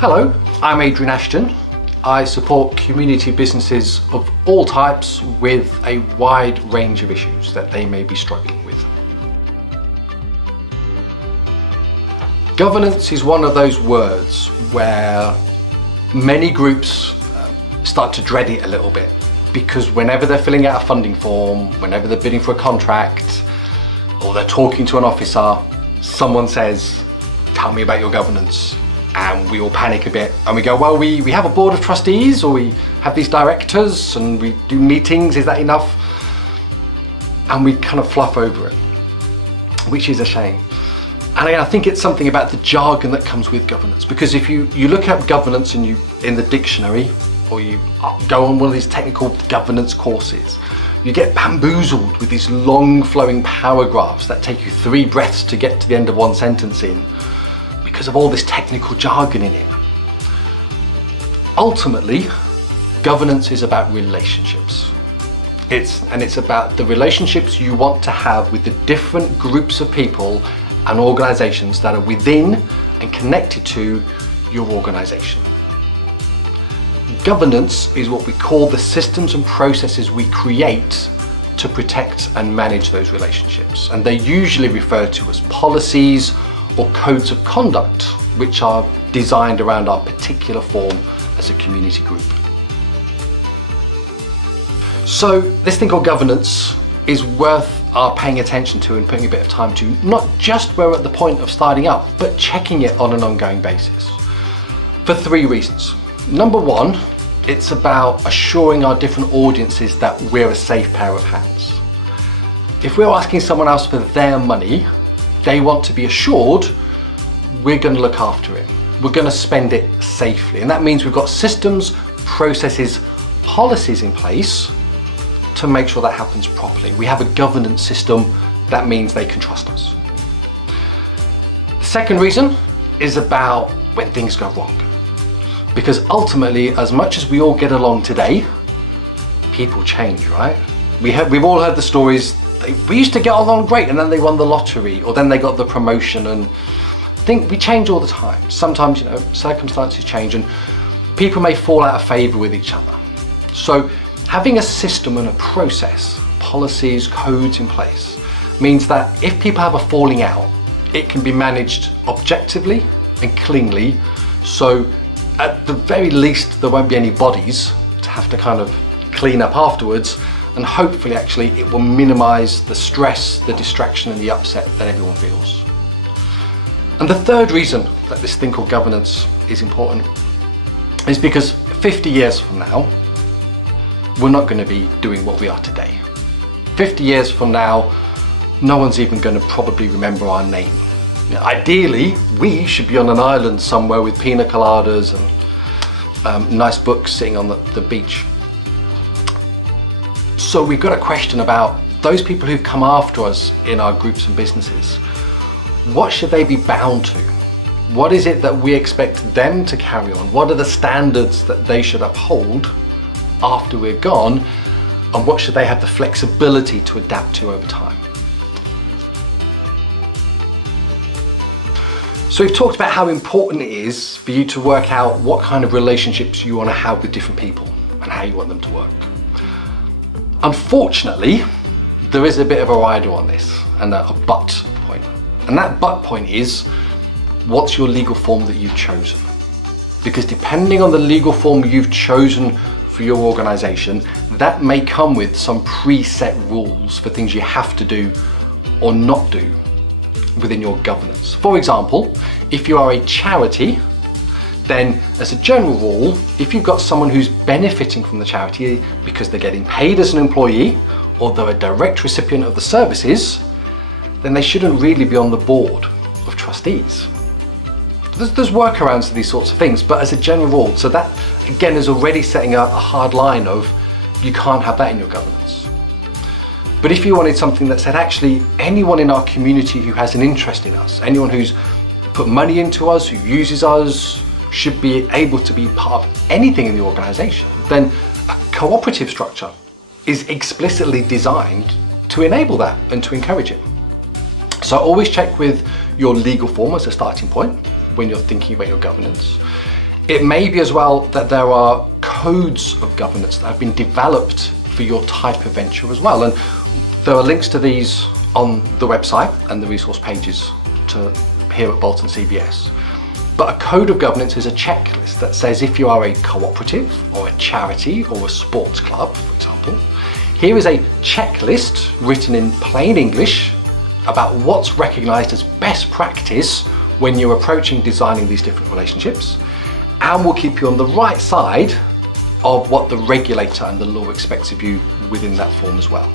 Hello, I'm Adrian Ashton. I support community businesses of all types with a wide range of issues that they may be struggling with. Governance is one of those words where many groups start to dread it a little bit, because whenever they're filling out a funding form, whenever they're bidding for a contract, or they're talking to an officer, someone says, "Tell me about your governance." And we all panic a bit and we go, well, we have a board of trustees, or we have these directors and we do meetings, is that enough? And we kind of fluff over it, which is a shame. And I think it's something about the jargon that comes with governance, because if you look up governance and you in the dictionary, or you go on one of these technical governance courses, you get bamboozled with these long flowing paragraphs that take you 3 breaths to get to the end of one sentence in, because of all this technical jargon in it. Ultimately, governance is about relationships. It's about the relationships you want to have with the different groups of people and organizations that are within and connected to your organization. Governance is what we call the systems and processes we create to protect and manage those relationships. And they're usually referred to as policies or codes of conduct, which are designed around our particular form as a community group. So this thing called governance is worth our paying attention to and putting a bit of time to, not just where we're at the point of starting up, but checking it on an ongoing basis, for 3 reasons. Number 1, it's about assuring our different audiences that we're a safe pair of hands. If we're asking someone else for their money, they want to be assured we're going to look after it. We're going to spend it safely. And that means we've got systems, processes, policies in place to make sure that happens properly. We have a governance system that means they can trust us. The second reason is about when things go wrong. Because ultimately, as much as we all get along today, people change, right? We've all heard the stories. We used to get along great, and then they won the lottery, or then they got the promotion, and I think we change all the time. Sometimes, circumstances change and people may fall out of favor with each other. So having a system and a process, policies, codes in place, means that if people have a falling out, it can be managed objectively and cleanly. So at the very least, there won't be any bodies to have to kind of clean up afterwards. And hopefully actually it will minimize the stress, the distraction and the upset that everyone feels. And the third reason that this thing called governance is important is because 50 years from now, we're not going to be doing what we are today. 50 years from now, no one's even going to probably remember our name. Ideally, we should be on an island somewhere with pina coladas and nice books sitting on the beach. So we've got a question about those people who've come after us in our groups and businesses. What should they be bound to? What is it that we expect them to carry on? What are the standards that they should uphold after we're gone? And what should they have the flexibility to adapt to over time? So we've talked about how important it is for you to work out what kind of relationships you want to have with different people and how you want them to work. Unfortunately, there is a bit of a rider on this, and a but point. And that but point is, what's your legal form that you've chosen? Because depending on the legal form you've chosen for your organization, that may come with some preset rules for things you have to do or not do within your governance. For example, if you are a charity, then as a general rule, if you've got someone who's benefiting from the charity because they're getting paid as an employee, or they're a direct recipient of the services, then they shouldn't really be on the board of trustees. There's workarounds to these sorts of things, but as a general rule, so that again is already setting a hard line of you can't have that in your governance. But if you wanted something that said actually anyone in our community who has an interest in us, anyone who's put money into us, who uses us, should be able to be part of anything in the organization, then a cooperative structure is explicitly designed to enable that and to encourage it. So always check with your legal form as a starting point when you're thinking about your governance. It may be as well that there are codes of governance that have been developed for your type of venture as well. And there are links to these on the website and the resource pages here at Bolton CVS. But a code of governance is a checklist that says if you are a cooperative or a charity or a sports club, for example, here is a checklist written in plain English about what's recognised as best practice when you're approaching designing these different relationships, and will keep you on the right side of what the regulator and the law expects of you within that form as well.